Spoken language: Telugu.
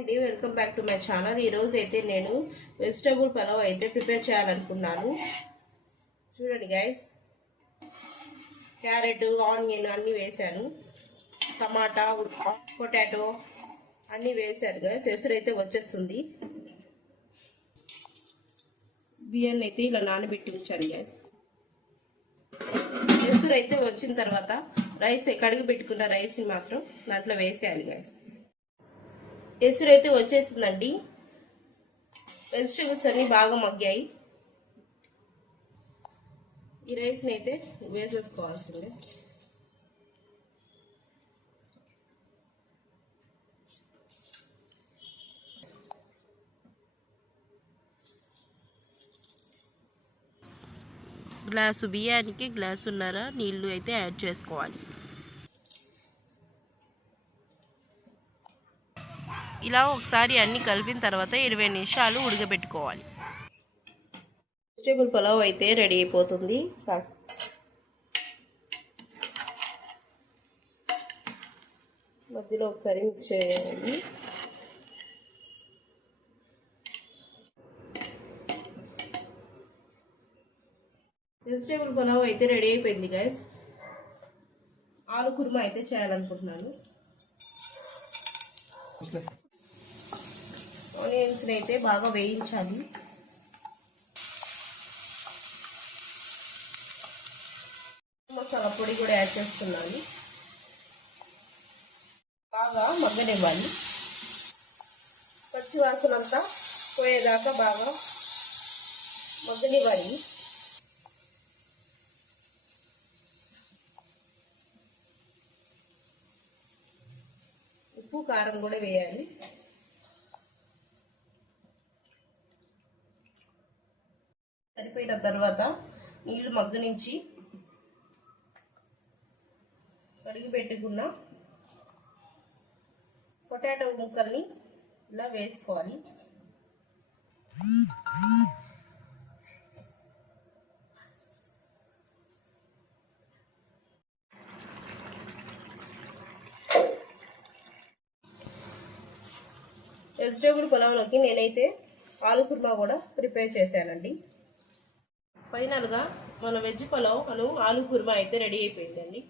అండి. Welcome back to my channel ఈరోజు అయితే నేను వెజిటబుల్ పలావ్ అయితే ప్రిపేర్ చేయాలనుకున్నాను. చూడండి గైస్ క్యారెట్ ఆనియన్ అన్నీ వేశాను. టమాటా పొటాటో అన్నీ వేశాను గైస్ ఎసురు అయితే వచ్చేస్తుంది. బియ్యాన్ని అయితే ఇలా నానబెట్టి ఉంచాను గైస్ ఎసురు అయితే వచ్చిన తర్వాత రైస్ కడిగి పెట్టుకున్న రైస్ని మాత్రం దాంట్లో వేసేయాలి గైస్ ఎసురు అయితే వచ్చేసిందండి. వెజిటేబుల్స్ అన్నీ బాగా మగ్గాయి. ఈ రైస్ని అయితే వేసేసుకోవాల్సిందే. గ్లాసు బియ్యానికి గ్లాసున్నర నీళ్ళు అయితే యాడ్ చేసుకోవాలి. ఇలా ఒకసారి అన్ని కలిపిన తర్వాత ఇరవై నిమిషాలు ఉడకబెట్టుకోవాలి. వెజిటేబుల్ పులావ్ అయితే రెడీ అయిపోతుంది. మధ్యలో ఒకసారి మిక్స్ చేయాలి వెజిటేబుల్ పులావ్ అయితే రెడీ అయిపోయింది గైస్ ఆలు కుర్మా అయితే చేయాలనుకుంటున్నాను. ఆనియన్స్ని అయితే బాగా వేయించాలి. మసాలా పొడి కూడా యాడ్ చేస్తున్నాను. బాగా మగ్గనివ్వాలి. పచ్చి వాసన అంతా పోయేదాకా బాగా మగ్గనివ్వాలి. ఉప్పు కారం కూడా వేయాలి. సరిపోయిన తర్వాత నీళ్ళు మగ్గనించి కడిగి పెట్టుకున్న పొటాటో ముక్కల్ని ఇలా వేసుకోవాలి. వెజిటేబుల్ పొలంలోకి నేనైతే ఆలు కుర్మా కూడా ప్రిపేర్ చేశానండి. ఫైనల్గా మన వెజ్ పులావ్ అను ఆలు కుర్మా అయితే రెడీ అయిపోయిందండి.